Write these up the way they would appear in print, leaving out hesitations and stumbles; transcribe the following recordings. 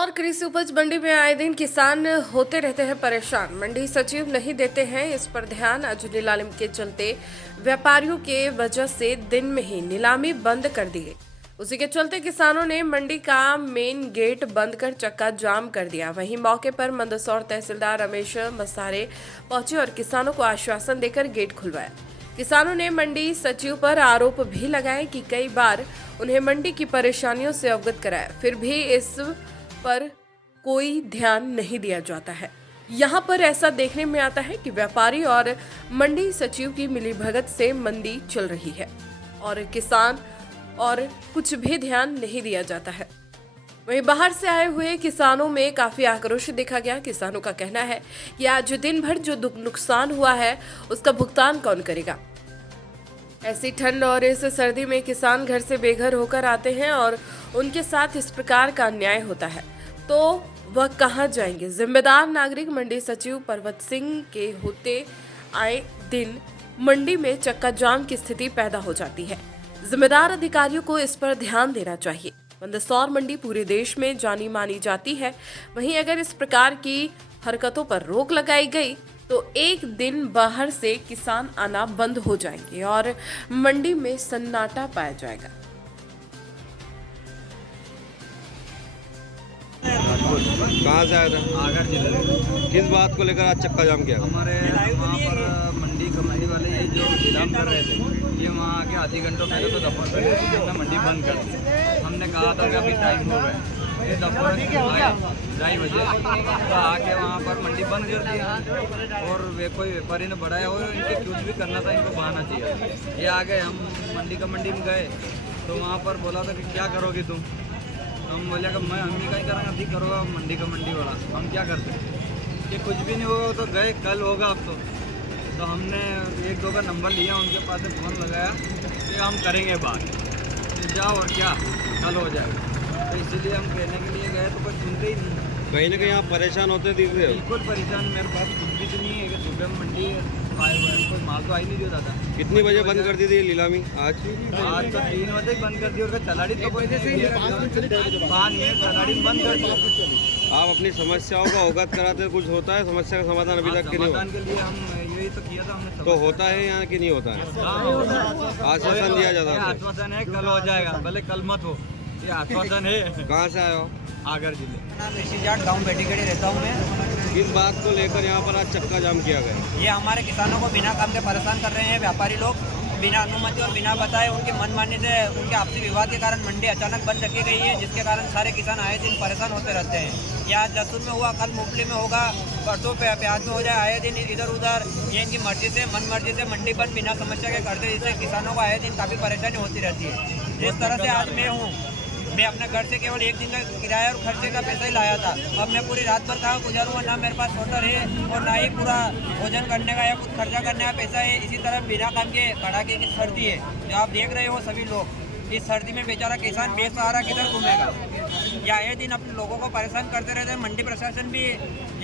मंदसौर कृषि उपज मंडी में आए दिन किसान होते रहते हैं परेशान। मंडी सचिव नहीं देते हैं इस पर ध्यान। आज नीलामी के चलते व्यापारियों के वजह से दिन में ही नीलामी बंद कर दी गई। उसी के चलते किसानों ने मंडी का मेन गेट बंद कर चक्का जाम कर दिया। वहीं मौके पर मंदसौर तहसीलदार रमेश मसारे पहुंचे और किसानों को आश्वासन देकर गेट खुलवाया। किसानों ने मंडी सचिव पर आरोप भी लगाए कि कई बार उन्हें मंडी की परेशानियों से अवगत कराया, फिर भी इस पर कोई ध्यान नहीं दिया जाता है। यहाँ पर ऐसा देखने में आता है कि व्यापारी और मंडी सचिव की मिलीभगत से मंडी चल रही है और किसान और कुछ भी ध्यान नहीं दिया जाता है। वहीं बाहर से आए हुए किसानों में काफी आक्रोश देखा गया। किसानों का कहना है कि आज दिन भर जो नुकसान हुआ है उसका भुगतान कौन करेगा। ऐसी ठंड और इस सर्दी में किसान घर से बेघर होकर आते हैं और उनके साथ इस प्रकार का अन्याय होता है तो वह कहां जाएंगे। जिम्मेदार नागरिक मंडी सचिव पर्वत सिंह के होते आए दिन मंडी में चक्का जाम की स्थिति पैदा हो जाती है। जिम्मेदार अधिकारियों को इस पर ध्यान देना चाहिए। मंदसौर मंडी पूरे देश में जानी मानी जाती है। वहीं अगर इस प्रकार की हरकतों पर रोक लगाई गई तो एक दिन बाहर से किसान आना बंद हो जाएंगे और मंडी में सन्नाटा पाया जाएगा। कहाँ से आया था? आगर जिले में। किस बात को लेकर आज चक्का जाम किया? हमारे वहाँ पर मंडी वाले ये जो नीलाम कर रहे थे, ये वहाँ आके आधे घंटों पहले तो दोपहर पहले मंडी बंद कर दी। हमने कहा था कि अभी टाइम हो गया, ये दोपहर 2:30 बजे तो आके वहाँ पर मंडी बंद कर दी और वे कोई व्यापारी ने बढ़ाया और इनके कुछ भी करना था, इनको बहाना चाहिए। ये आ गए, हम मंडी में गए तो वहाँ पर बोला था कि क्या करोगे तुम? हम बोले कि मैं हम ही कहीं करेंगे, अभी करो मंडी वाला, हम क्या करते हैं कि कुछ भी नहीं होगा तो गए, कल होगा अब तो हमने एक दो का नंबर लिया, उनके पास से फ़ोन लगाया कि हम करेंगे बात, तो जाओ और क्या कल हो जाएगा। तो इसीलिए हम कहने के लिए गए तो कोई सुनते ही नहीं। कहीं ना कहीं आप परेशान होते दिख रहे हो? बिल्कुल परेशान, मेरे पास कुछ भी तो नहीं है कि सुबह मंडी कोई माल तो आई नहीं देता था। कितनी बजे बंद कर दी थी नीलामी आज? आज तो 3 बजे बंद कर दी और चलाड़ी तो कोई नहीं, चलाड़ी बंद कर दिया। आप अपनी समस्याओं का अवगत कराते कुछ होता है? समस्या का समाधान अभी तक के नहीं हुआ? समाधान के लिए हम यही तो किया था हमने। तो होता है यहाँ कि नहीं होता है? आश्वासन दिया जाता है? आश्वासन है कल हो जाएगा, भले कल मत हो, ये आश्वासन है। कहाँ से आए हो? आगर जिले नाम ऋषि जाट, गाँव बेटीगढ़ी रहता हूँ मैं। किस बात को लेकर यहाँ पर आज चक्का जाम किया गया? ये हमारे किसानों को बिना काम के परेशान कर रहे हैं। व्यापारी लोग बिना अनुमति और बिना बताए उनके मनमानी से उनके आपसी विवाद के कारण मंडी अचानक बंद रखी गई है, जिसके कारण सारे किसान आए दिन परेशान होते रहते हैं। ये आज लहसुन में हुआ, कल मूंगफली में होगा, परसों प्याज में हो जाए, आए दिन इधर उधर। ये इनकी मर्जी से मन मर्जी से मंडी बंद बिना समस्या के करते, जिससे किसानों को आए दिन काफ़ी परेशानी होती रहती है। जिस तरह से आज मैं हूँ, मैं अपने घर से केवल एक दिन का किराया और खर्चे का पैसा ही लाया था। अब मैं पूरी रात भर कहाँ गुजारूँगा, ना मेरे पास होटल है और ना ही पूरा भोजन करने का या कुछ खर्चा करने का पैसा है। इसी तरह बिना काम के कड़ाके की सर्दी है जो आप देख रहे हो सभी लोग। इस सर्दी में बेचारा किसान बेसहारा किधर घूमेगा? या आए दिन अपने लोगों को परेशान करते रहते हैं। मंडी प्रशासन भी,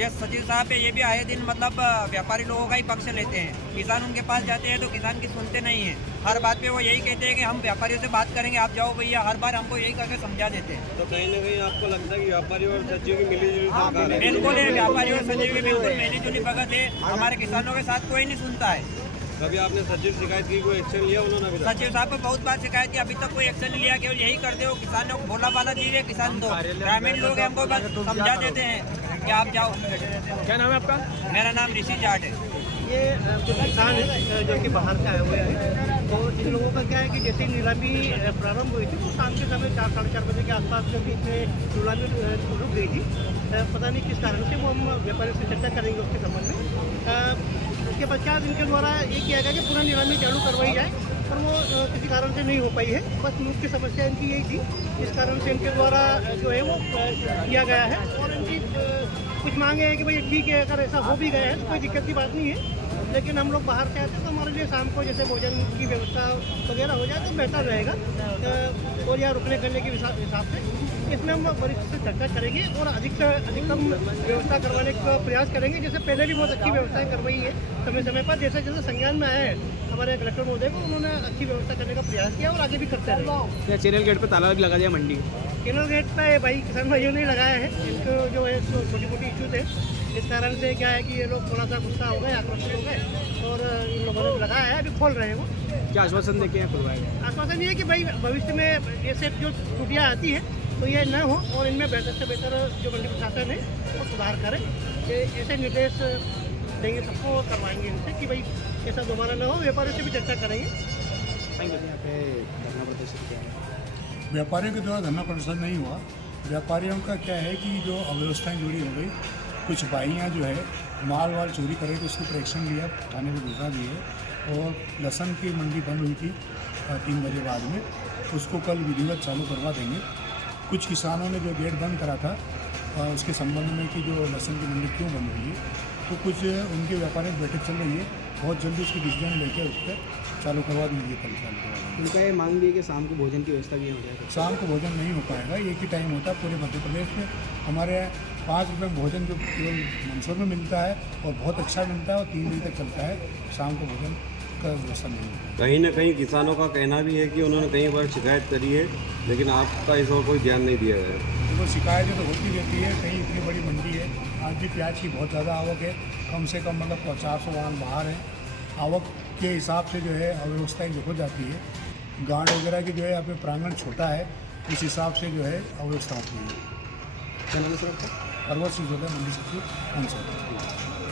ये सचिव साहब है, ये भी आए दिन मतलब व्यापारी लोगों का ही पक्ष लेते हैं। किसान उनके पास जाते हैं तो किसान की सुनते नहीं हैं। हर बात पे वो यही कहते हैं कि हम व्यापारियों से बात करेंगे, आप जाओ भैया। हर बार हमको यही करके समझा देते हैं। तो कहीं ना कहीं आपको लगता है कि व्यापारी और सचिव की मिलीजुली सरकार है? बिल्कुल है, व्यापारी और सचिव की बिल्कुल मिलीजुली भगत है। हमारे किसानों के साथ कोई नहीं सुनता है। कभी आपने सचिव शिकायत की, कोई एक्शन लिया उन्होंने अभी तक? सचिव साहब को बहुत बार शिकायत की, अभी तक कोई एक्शन नहीं लिया। केवल यही करते हो, किसानों को भोला भाला चीज है। किसान तो ग्रामीण लोग हैं, हमको बस समझा देते हैं कि आप जाओ। क्या नाम है आपका? मेरा नाम ऋषि जाट है। ये जो किसान है जो कि बाहर से आए हुए हैं, तो इन लोगों का क्या है कि जैसे नीलामी प्रारंभ हुई थी तो शाम के समय 4 साढ़े 4 बजे के आसपास जो बीच में नीलामी रुक गई थी। पता नहीं किस कारण से, वो हम व्यापारी से चर्चा करेंगे उसके संबंध में। उसके पश्चात इनके द्वारा ये किया गया कि पूरा नीलामी चालू करवाई जाए, पर वो किसी कारण से नहीं हो पाई है। बस मुख्य समस्या इनकी यही थी, इस कारण से इनके द्वारा जो है वो किया गया है। और इनकी कुछ मांगे हैं कि भाई ठीक है, अगर ऐसा हो भी गया है तो कोई दिक्कत की बात नहीं है, लेकिन हम लोग बाहर से आते हैं तो हमारे लिए शाम को जैसे भोजन की व्यवस्था वगैरह हो जाए तो बेहतर रहेगा और यहाँ रुकने करने के हिसाब से इसमें हम वरिष्ठ से चर्चा करेंगे और अधिकतम व्यवस्था करवाने का प्रयास करेंगे। जैसे पहले भी बहुत अच्छी व्यवस्थाएं करवाई है समय समय पर, जैसे जैसे संज्ञान में आया है हमारे कलेक्टर महोदय को, उन्होंने अच्छी व्यवस्था करने का प्रयास किया और आगे भी करते रहेंगे। चैनल गेट पर ताला भी लगा दिया मंडी केनल गेट पे भाई किसान भाइयों ने लगाया है, इनको जो है छोटी मोटी इश्यूज है, इस कारण से क्या है कि ये लोग थोड़ा सा गुस्सा हो गए, आक्रोशित हो गए और इन लोगों ने लगाया है, अभी खोल रहे हैं वो। क्या आश्वासन देके हैं खुलवाएगा? आश्वासन ये है कि भाई भविष्य में ऐसे जो त्रुटियाँ आती हैं तो ये न हो और इनमें बेहतर से बेहतर जो मंडी प्रशासन है वो सुधार करें। ये ऐसे निर्देश देंगे सबको और करवाएंगे इनसे कि भाई ऐसा दोबारा न हो। व्यापारियों से भी चर्चा करेंगे। यहाँ पे धरना प्रदर्शन किया है। व्यापारियों के द्वारा धरना प्रदर्शन नहीं हुआ। व्यापारियों का क्या है कि जो अव्यवस्थाएं जुड़ी हो गई, कुछ बाइयाँ जो है माल वाल चोरी कर रही थी, उसके ऊपर एक्शन लिया, थाने में घुसा दिए और लहसुन की मंडी बंद हुई थी 3 बजे बाद में, उसको कल विधिवत चालू करवा देंगे। कुछ किसानों ने जो गेट बंद करा था उसके संबंध में कि जो लहसुन की मंडी क्यों बंद हुई है, तो कुछ उनके व्यापारियों की बैठक चल रही है, बहुत जल्दी उसकी डिसीजन लेकर उस पर चालू करवा दीजिए, कल चालू करवा देंगे। उनका ये मांग भी है कि शाम को भोजन की व्यवस्था भी हो जाएगी। शाम को भोजन नहीं हो पाएगा, एक ही टाइम होता है पूरे मध्य प्रदेश में। हमारे 5 रुपये में भोजन जो केवल मंदसौर में मिलता है और बहुत अच्छा मिलता है और 3 दिन तक चलता है, शाम को भोजन का व्यवस्था नहीं होता। कहीं ना कहीं किसानों का कहना भी है कि उन्होंने कई बार शिकायत करी है, लेकिन आपका इस और कोई ध्यान नहीं दिया गया है। देखो शिकायतें तो होती रहती है, कहीं इतनी बड़ी मंडी है, आज भी प्याज की बहुत ज़्यादा आवक है, कम से कम मतलब 400 वाहन बाहर है। आवक के हिसाब से जो है अव्यवस्थाएँ जो हो जाती है, गार्ड वगैरह की जो है यहाँ पे प्रांगण छोटा है, इस हिसाब से जो है अव्यवस्था होती है। चैनल सर अरवल सिंह जो है मंडी सचिव हमसे।